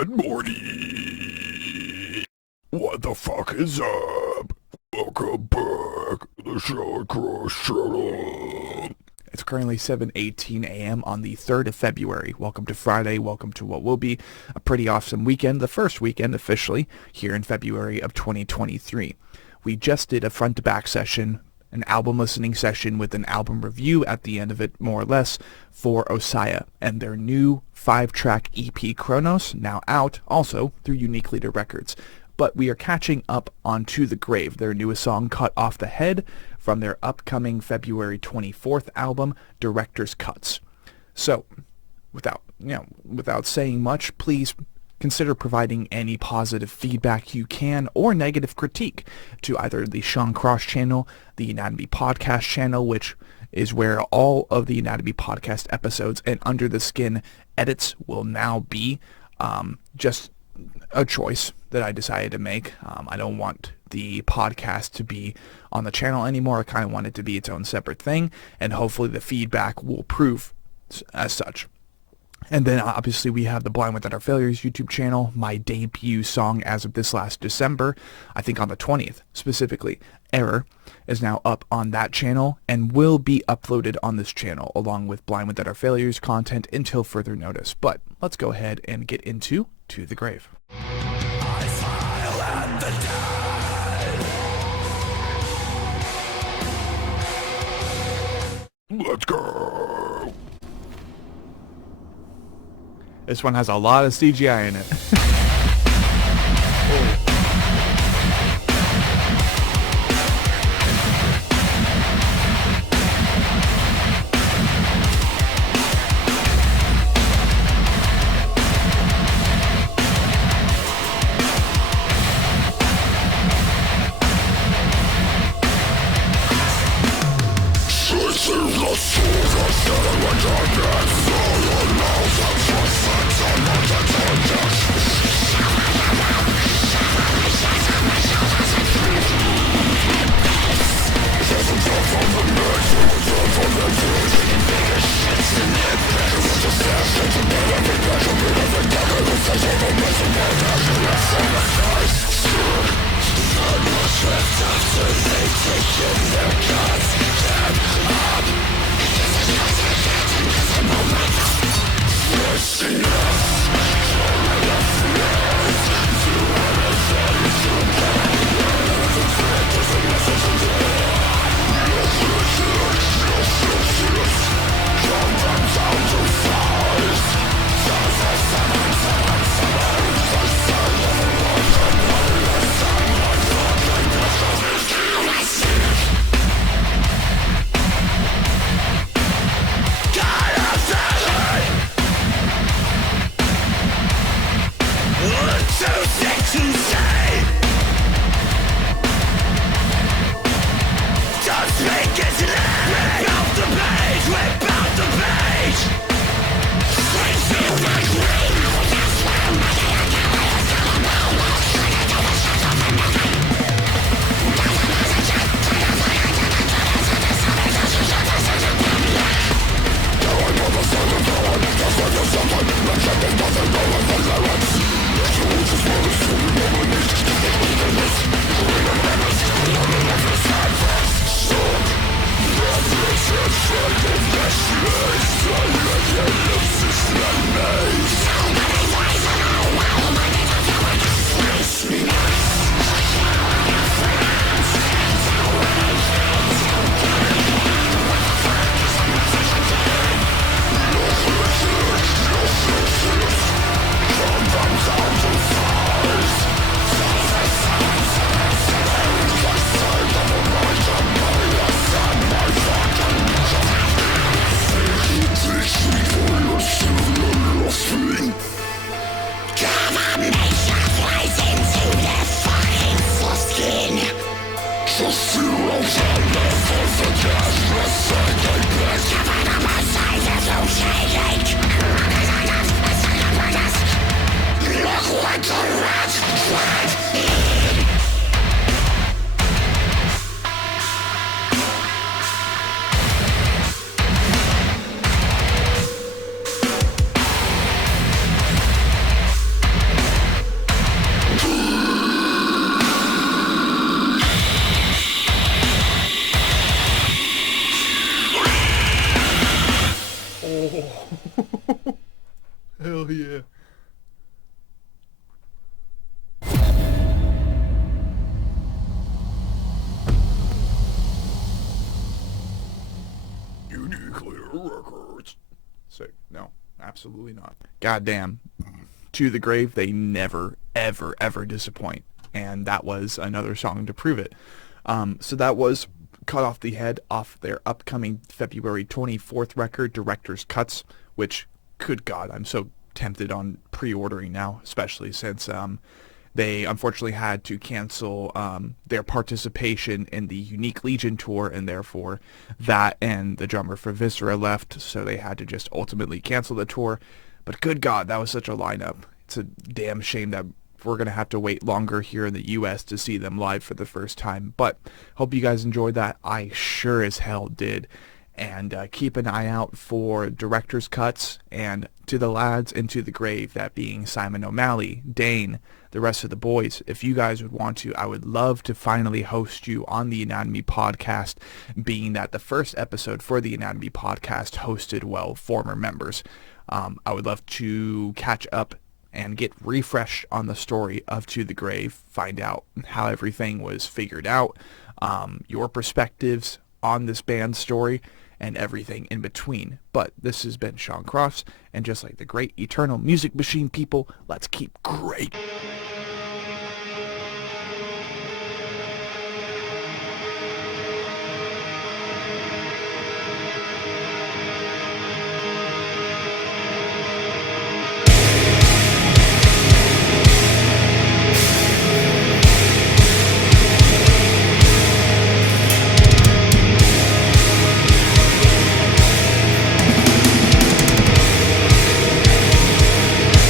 Good morning. What the fuck is up? Welcome back to the Show Cross Channel. It's currently 7:18 a.m. on the 3rd of February. Welcome to Friday. Welcome to what will be a pretty awesome weekend, the first weekend officially here in February of 2023. We just did a front-to-back session, an album listening session with an album review at the end of it, more or less, for Osaya and their new 5-track EP Chronos, now out also through Unique Leader Records. But we are catching up on To the Grave, their newest song, Cut Off the Head, from their upcoming February 24th album, Director's Cuts. So, without saying much, please consider providing any positive feedback you can or negative critique to either the Sean Cross channel, the Anatomy Podcast channel, which is where all of the Anatomy Podcast episodes and Under the Skin edits will now be. Just a choice that I decided to make. I don't want the podcast to be on the channel anymore. I kind of want it to be its own separate thing, and hopefully the feedback will prove as such. And then obviously we have the Blind Without Our Failures YouTube channel, my debut song as of this last December, I think on the 20th specifically, Error, is now up on that channel and will be uploaded on this channel along with Blind Without Our Failures content until further notice. But let's go ahead and get into To the Grave. I smile at the dead. Let's go. This one has a lot of CGI in it. Oh. Absolutely not. Goddamn. To the Grave, they never, ever, ever disappoint. And that was another song to prove it. So that was Cut Off the Head off their upcoming February 24th record, Director's Cuts, which, good God, I'm so tempted on pre-ordering now, especially since they unfortunately had to cancel their participation in the Unique Legion tour, and therefore that and the drummer for Viscera left, so they had to just ultimately cancel the tour. But good God, that was such a lineup. It's a damn shame that we're going to have to wait longer here in the U.S. to see them live for the first time. But hope you guys enjoyed that. I sure as hell did. And keep an eye out for Director's Cuts and To the Lads and To the Grave, that being Simon O'Malley, Dane, the rest of the boys. If you guys would want to, I would love to finally host you on the Anatomy Podcast, being that the first episode for the Anatomy Podcast hosted, well, former members. I would love to catch up and get refreshed on the story of To the Grave, find out how everything was figured out, your perspectives on this band's story, and everything in between. But this has been Sean Crofts, and just like the great eternal music machine people, let's keep great.